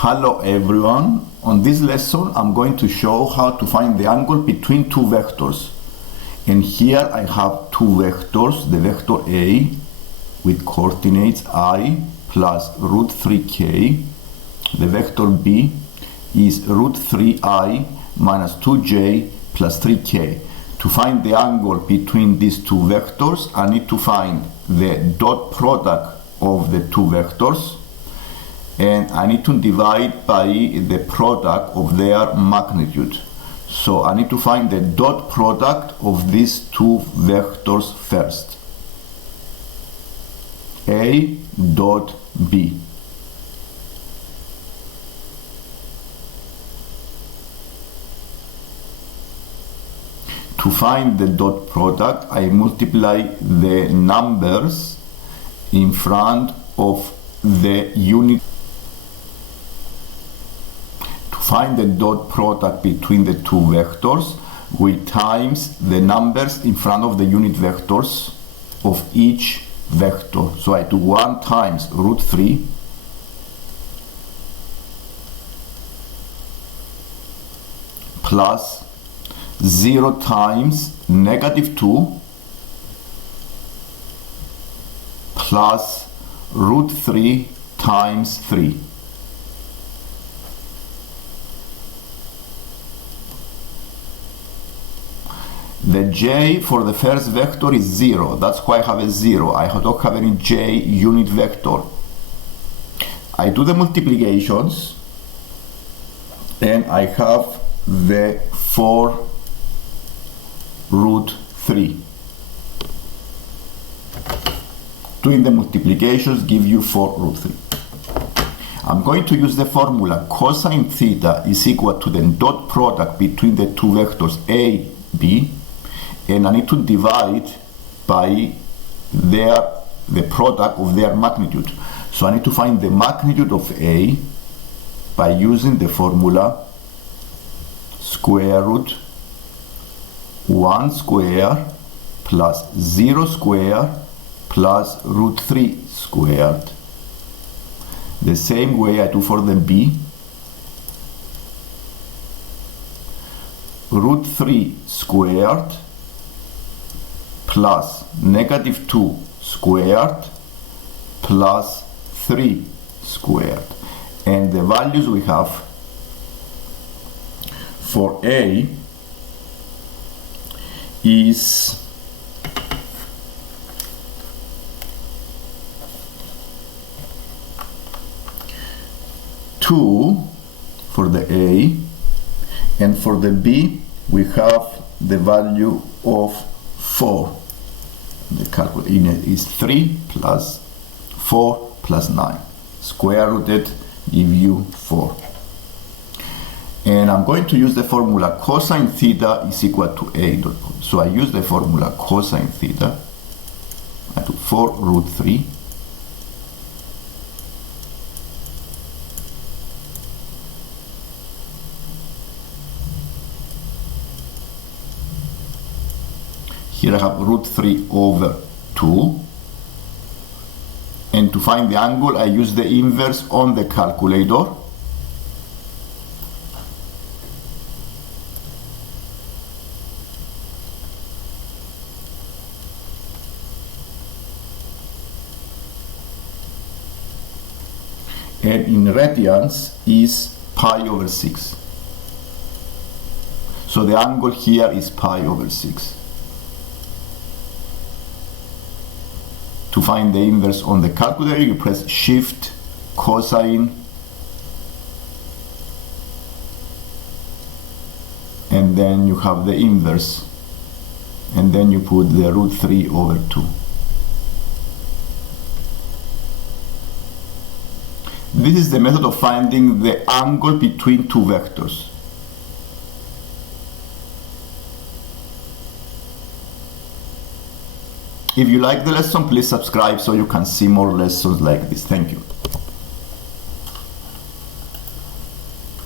Hello everyone, on this lesson I'm going to show how to find the angle between two vectors. And here I have two vectors, the vector A with coordinates I plus root 3k, the vector B is root 3I minus 2j plus 3k. To find the angle between these two vectors, I need to find the dot product of the two vectors, and I need to divide by the product of their magnitude. So I need to find the dot product of these two vectors first. A dot B. To find the dot product, I multiply the numbers in front of the unit. To find the dot product between the two vectors, we times the numbers in front of the unit vectors of each vector. So I do 1 times root 3 plus 0 times negative 2 plus root 3 times 3. The j for the first vector is 0. That's why I have a 0. I don't have any j unit vector. I do the multiplications and I have the 4 root 3. Doing the multiplications give you 4 root 3. I'm going to use the formula cosine theta is equal to the dot product between the two vectors A, B, and I need to divide by the product of their magnitude. So I need to find the magnitude of A by using the formula square root 1 square plus 0 square plus root 3 squared. The same way I do for the B. Root 3 squared plus negative 2 squared plus 3 squared. And the values we have for A is 2 for the A, and for the B we have the value of 4. The calculator is 3 plus 4 plus 9. Square rooted give you 4. And I'm going to use the formula cosine theta is equal to A dot. So I use the formula cosine theta. I do 4 root 3 Here I have root 3 over 2. And to find the angle, I use the inverse on the calculator. And in radians is pi over 6. So the angle here is pi over 6. To find the inverse on the calculator, you press shift cosine and then you have the inverse, and then you put the root 3 over 2. This is the method of finding the angle between two vectors. If you like the lesson, please subscribe so you can see more lessons like this. Thank you.